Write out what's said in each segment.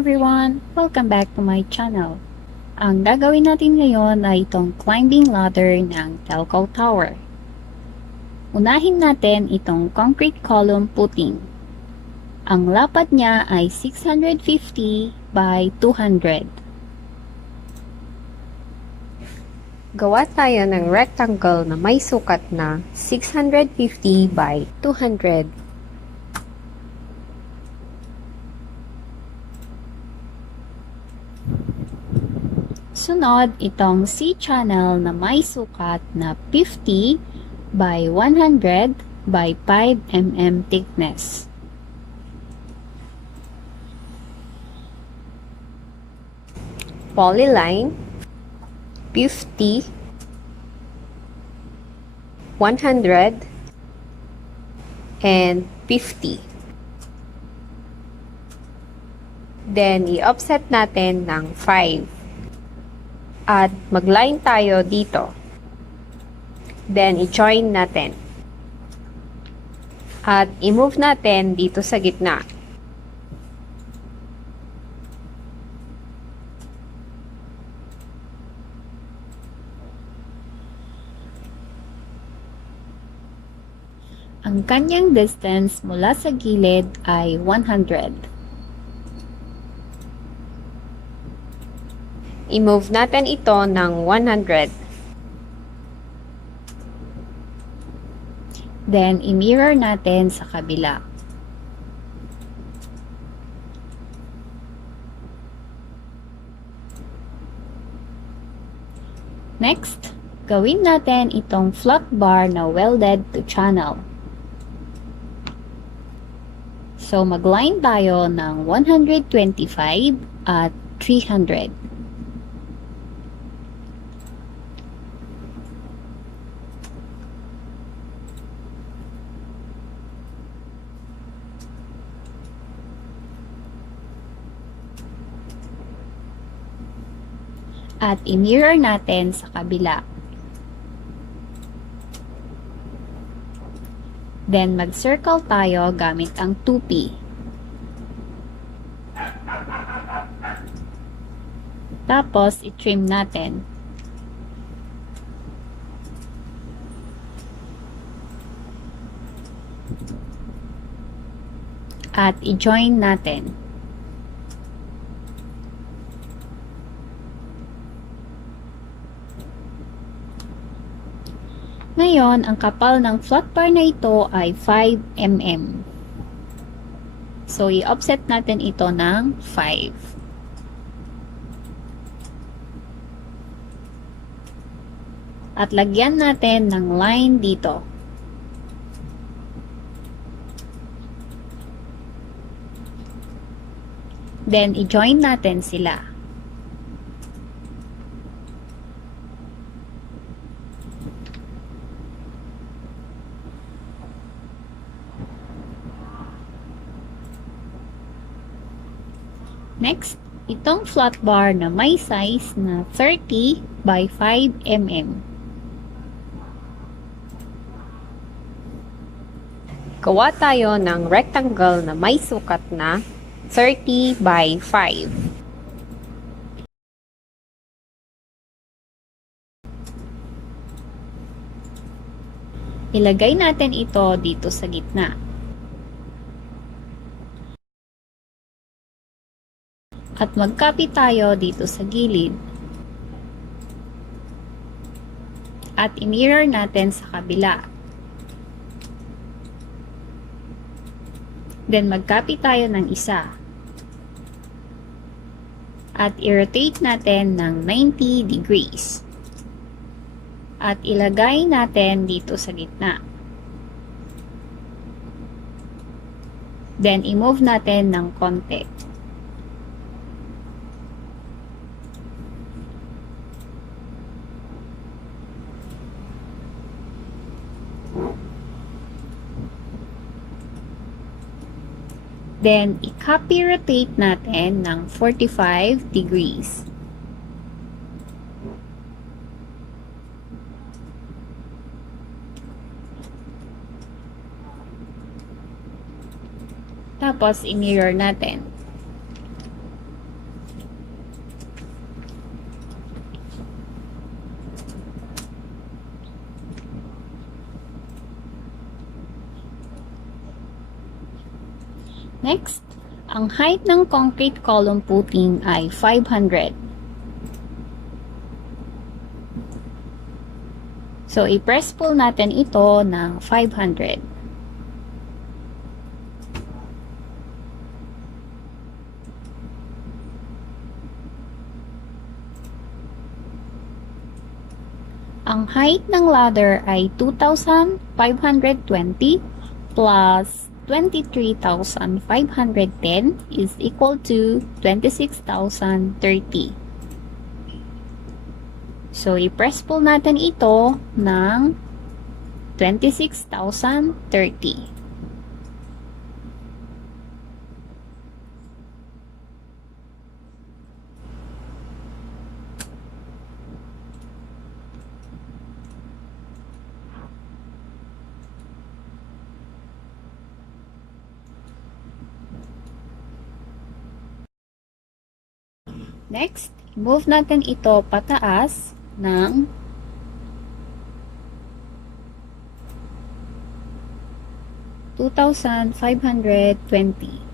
everyone! Welcome back to my channel. Ang gagawin natin ngayon ay itong climbing ladder ng TELCO Tower. Unahin natin itong concrete column footing. Ang lapad niya ay 650 by 200. Gawa tayo ng rectangle na may sukat na 650 by 200. Sunod, itong C-channel na may sukat na 50 by 100 by 5 mm thickness. Polyline 50, 100, and 50. Then, i-offset natin ng 5. At mag-line tayo dito. Then, i-join natin. At i-move natin dito sa gitna. Ang kanyang distance mula sa gilid ay 100. I-move natin ito ng 100. Then, i-mirror natin sa kabila. Next, gawin natin itong flat bar na welded to channel. So, mag-line tayo ng 125 at 300. At i-mirror natin sa kabila. Then, mag-circle tayo gamit ang 2P. Tapos, i-trim natin. At i-join natin. Ngayon, ang kapal ng flat bar na ito ay 5 mm. So, i-offset natin ito ng 5. At lagyan natin ng line dito. Then, i-join natin sila. Next, itong flat bar na may size na 30 by 5 mm. Gawa tayo ng rectangle na may sukat na 30 by 5. Ilagay natin ito dito sa gitna. At mag-copy tayo dito sa gilid. At i-mirror natin sa kabila. Then mag-copy tayo ng isa. At i-rotate natin ng 90 degrees. At ilagay natin dito sa gitna. Then i-move natin ng konti. Then, i-copy rotate natin ng 45 degrees. Tapos, i-mirror natin. Next, ang height ng concrete column footing ay 500. So, i-press pull natin ito ng 500. Ang height ng ladder ay 2,520 plus 23,510 is equal to 26,030. So, i-press pull natin ito ng 26,030. Next, move natin ito pataas ng 2,520.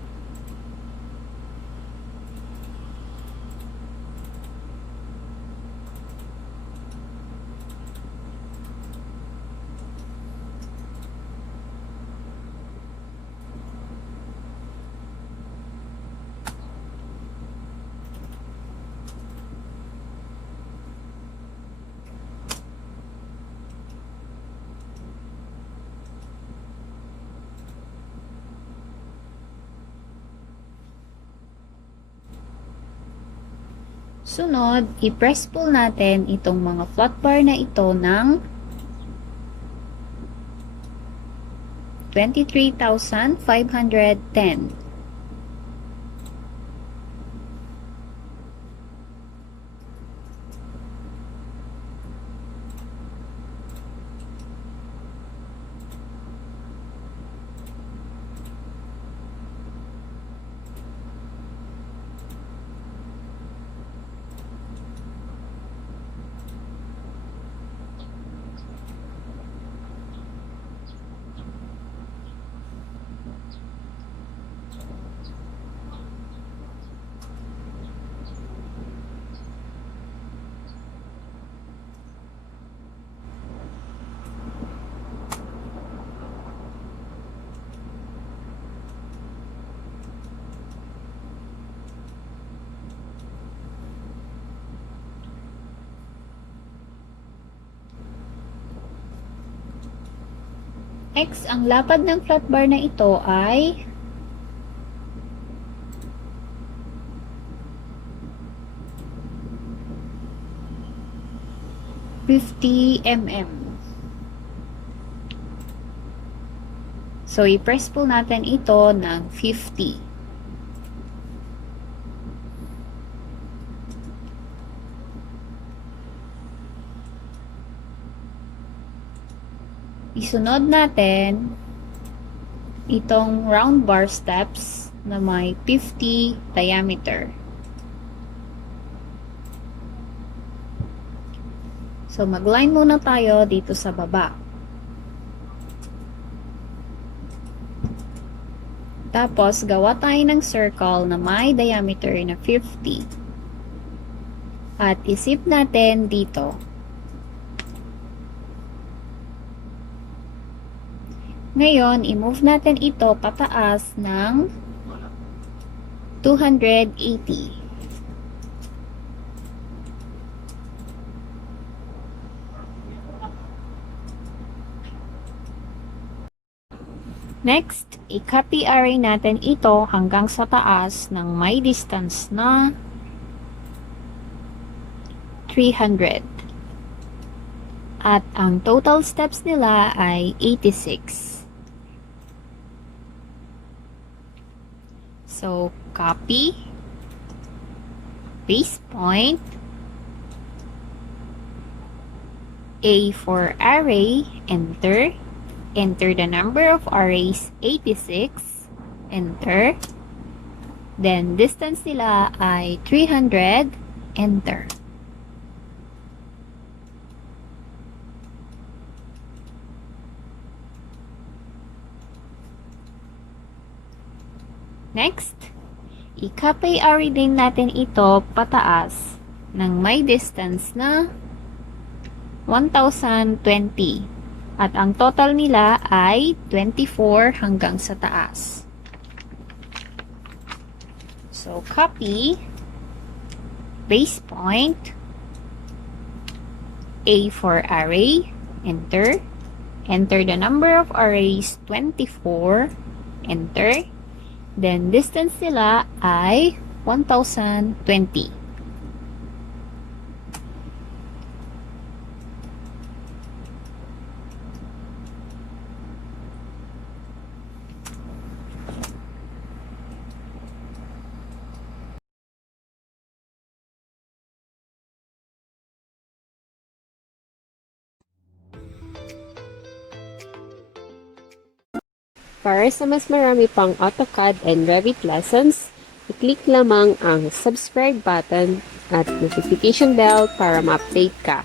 Sunod, i-press pull natin itong mga flat bar na ito ng 23,510. Next, ang lapad ng flat bar na ito ay 50 mm. So, i-press pull natin ito ng 50. Isunod natin itong round bar steps na may 50 diameter. So, mag-line muna tayo dito sa baba. Tapos, gawa tayo ng circle na may diameter na 50. At isip natin dito. Ngayon, i-move natin ito pataas ng 280. Next, i-copy array natin ito hanggang sa taas ng may distance na 300. At ang total steps nila ay 86. So, copy, paste point, A for array, enter, enter the number of arrays, 86, enter, then distance nila ay 300, enter. Next, i-copy area din natin ito pataas ng may distance na 1,020. At ang total nila ay 24 hanggang sa taas. So, copy, base point, A for array, enter. Enter the number of arrays, 24, enter. Then, distance nila ay 1,020. Para sa mas marami pang AutoCAD and REVIT lessons, i-click lamang ang subscribe button at notification bell para ma-update ka.